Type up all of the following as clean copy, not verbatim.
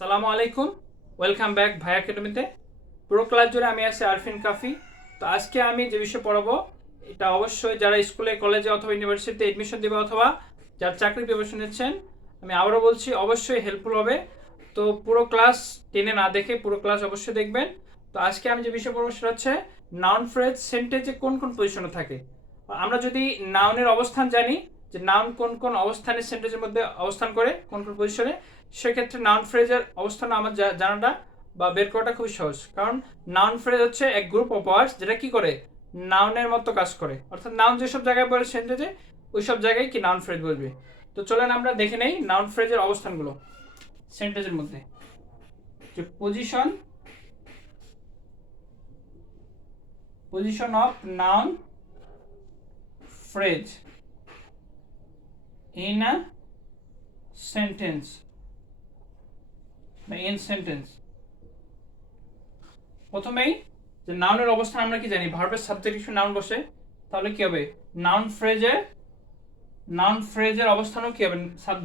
সালামু আলাইকুম, welcome back ভাইয়া একাডেমিতে। পুরো ক্লাস জুড়ে আমি আছি আরফিন কাফি। তো আজকে আমি যে বিষয় পড়াবো এটা অবশ্যই যারা স্কুলে কলেজে অথবা ইউনিভার্সিটিতে এডমিশন দেবে অথবা যারা চাকরি প্রিপারেশন নিচ্ছেন, আমি আবারও বলছি অবশ্যই হেল্পফুল হবে। তো পুরো ক্লাস টেনে না দেখে পুরো ক্লাস অবশ্যই দেখবেন। তো আজকে আমি যে বিষয় পড়বো সেটা হচ্ছে নাউন ফ্রেজ সেন্টেন্সে কোন কোন পজিশনে থাকে। আমরা যদি নাউনের অবস্থান জানি যে নাউন কোন কোন অবস্থানে সেন্টেন্সের মধ্যে অবস্থান করে, কোন কোন পজিশনে, সেক্ষেত্রে নাউন ফ্রেজের অবস্থান আমার জানাটা বা বের করাটা খুবই সহজ। কারণ নাউন ফ্রেজ হচ্ছে এক গ্রুপ অফ ওয়ার্ডস যেটা কি করে নাউনের মতো কাজ করে, অর্থাৎ নাউন যেসব জায়গায় পড়ে সেন্টেন্সে ওই সব জায়গায় কি নাউন ফ্রেজ বলবে। তো চলেন আমরা দেখে নেই নাউন ফ্রেজের অবস্থানগুলো সেন্টেন্সের মধ্যে। যে position of noun phrase in a sentence বা ইন সেন্টেন্স। প্রথমেই যে নাউনের অবস্থান আমরা কি জানি, ভার্বের সাবজেক্ট হিসেবে নাউন বসে, তাহলে কি হবে নাউন ফ্রেজের অবস্থানও কি হবে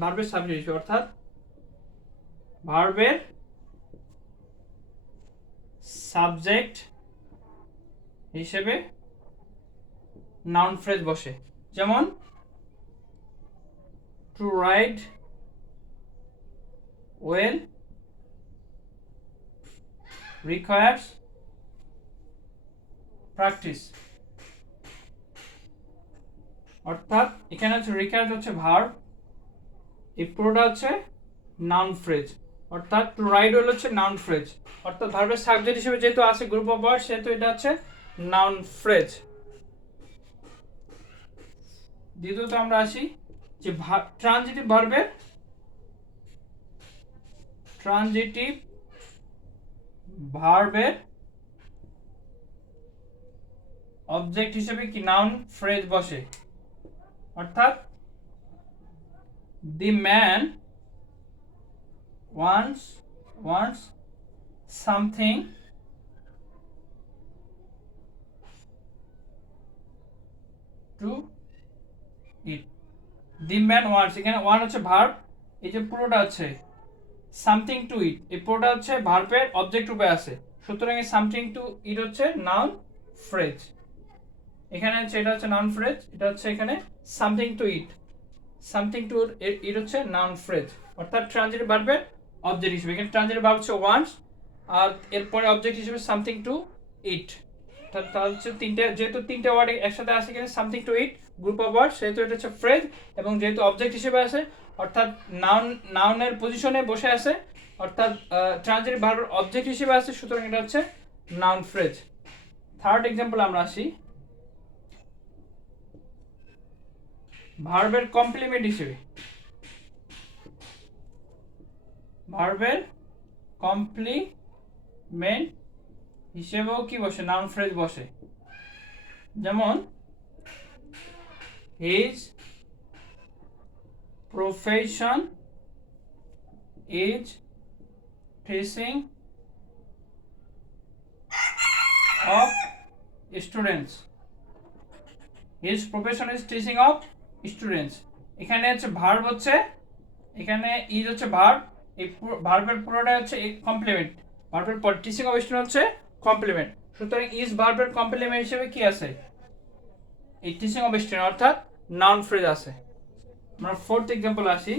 ভার্বের সাবজেক্ট হিসেবে, অর্থাৎ ভার্বের সাবজেক্ট হিসেবে নাউন ফ্রেজ বসে। যেমন to ride well requires practice, অর্থাৎ এখানে হচ্ছে রিকোয়ার্স হচ্ছে ভার্ব, এই পুরোটা হচ্ছে নাউন ফ্রেজ, অর্থাৎ টু রাইড ওয়েল হচ্ছে নাউন ফ্রেজ, অর্থাৎ ভার্বের সাবজেক্ট হিসেবে যেহেতু আছে গ্রুপ অফ ওয়ার্ড সেহেতু এটা হচ্ছে নাউন ফ্রেজ। দ্বিতীয়ত আমরা আসি যে ট্রানজিটিভ ভার্বের অবজেক্ট হিসেবে কি নাউন ফ্রেজ বসে, অর্থাৎ the man wants something to it. The man wants, এখানে ওয়ান হচ্ছে ভার্ব, এই যে পুরোটা হচ্ছে সামথিং টু ইট, এই পুরোটা হচ্ছে ভার্বের অবজেক্ট রূপে আছে, সুতরাং এই সামথিং টু ইট হচ্ছে নাউন ফ্রেজ। এখানে হচ্ছে এটা হচ্ছে নাউন ফ্রেজ, এটা হচ্ছে এখানে সামথিং টু ইট ইট হচ্ছে নাউন ফ্রেজ, অর্থাৎ ট্রানজিটিভ ভার্বের অবজেক্ট হিসেবে। এখানে ট্রানজিটিভ ভার্ব হচ্ছে ওয়ান্টস আর এরপরে অবজেক্ট হিসেবে সামথিং টু ইট। তাহলে হচ্ছে যেহেতু তিনটে ওয়ার্ড একসাথে আছে এখানে something to it group of word, সেহেতু এটা হচ্ছে ফ্রেজ, এবং যেহেতু অবজেক্ট হিসেবে আছে অর্থাৎ নাউনের পজিশনে বসে আছে, অর্থাৎ ট্রানজিটিভ ভার্বের অবজেক্ট হিসেবে আছে, সুতরাং এটা হচ্ছে নাউন ফ্রেজ। থার্ড এক্সাম্পল আমরা আসি ভার্বের কমপ্লিমেন্ট হিসেবে। ভার্বের কমপ্লিমেন্ট হিসেবেও কি বসে নাউন ফ্রেজ বসে। যেমন his profession is teaching of students, his profession is teaching of students. এখানে হচ্ছে ভার্ব হচ্ছে, এখানে ইজ হচ্ছে ভার্ব, এই ভার্বের পুরোটা হচ্ছে কমপ্লিমেন্ট, ভার্বের পর টিচিং অফ স্টুডেন্ট হচ্ছে কমপ্লিমেন্ট, সুতরাং ইজ ভার্বের কমপ্লিমেন্ট হিসেবে কি আছে এই টিচিং অফ স্টুডেন্ট, অর্থাৎ নাউন ফ্রেজ আছে। আমরা ফোর্থ এক্সাম্পল আসি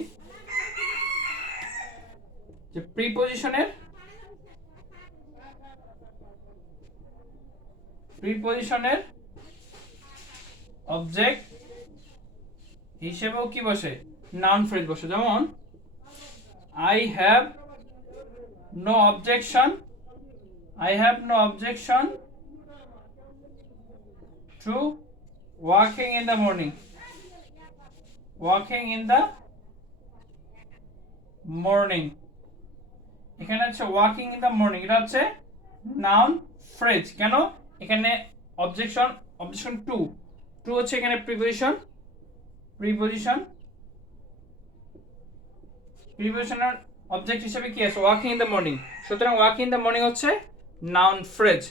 যে প্রিপজিশনের অবজেক্ট হিসেবেও কি বসে নাউন ফ্রেজ বসে। যেমন I have no objection to walking in the morning, এখানে হচ্ছে ওয়াকিং ইন দ্য মর্নিং, এটা হচ্ছে নাউন ফ্রেজ। কেন এখানে অবজেকশন টু হচ্ছে এখানে প্রিপজিশনের অবজেক্ট হিসেবে কি আছে ওয়াকিং ইন দ্য মর্নিং, সুতরাং ওয়াকিং ইন দ্য মর্নিং হচ্ছে নাউন ফ্রেজ।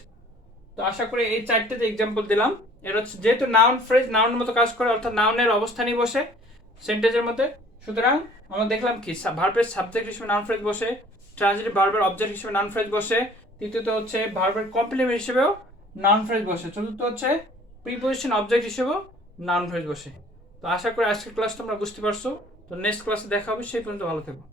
তো আশা করি এই চারটে যে এক্সাম্পল দিলাম এর হচ্ছে যেহেতু নাউন ফ্রেজ নাউনের মতো কাজ করে, অর্থাৎ নাউনের অবস্থানই বসে সেন্টেন্সের মধ্যে, সুতরাং আমরা দেখলাম কি ভার্বের সাবজেক্ট হিসেবে নাউন ফ্রেজ বসে, ট্রানজিটিভ ভার্বের অবজেক্ট হিসেবে নাউন ফ্রেজ বসে। তৃতীয়ত হচ্ছে ভার্বের কমপ্লিমেন্ট হিসেবেও নাউন ফ্রেজ বসে। চতুর্থ হচ্ছে প্রিপোজিশন অবজেক্ট হিসেবেও নাউন ফ্রেজ বসে। তো আশা করি আজকের ক্লাস তোমরা বুঝতে পারছো। তো নেক্সট ক্লাসে দেখা হবে, সেই পর্যন্ত ভালো থেকো।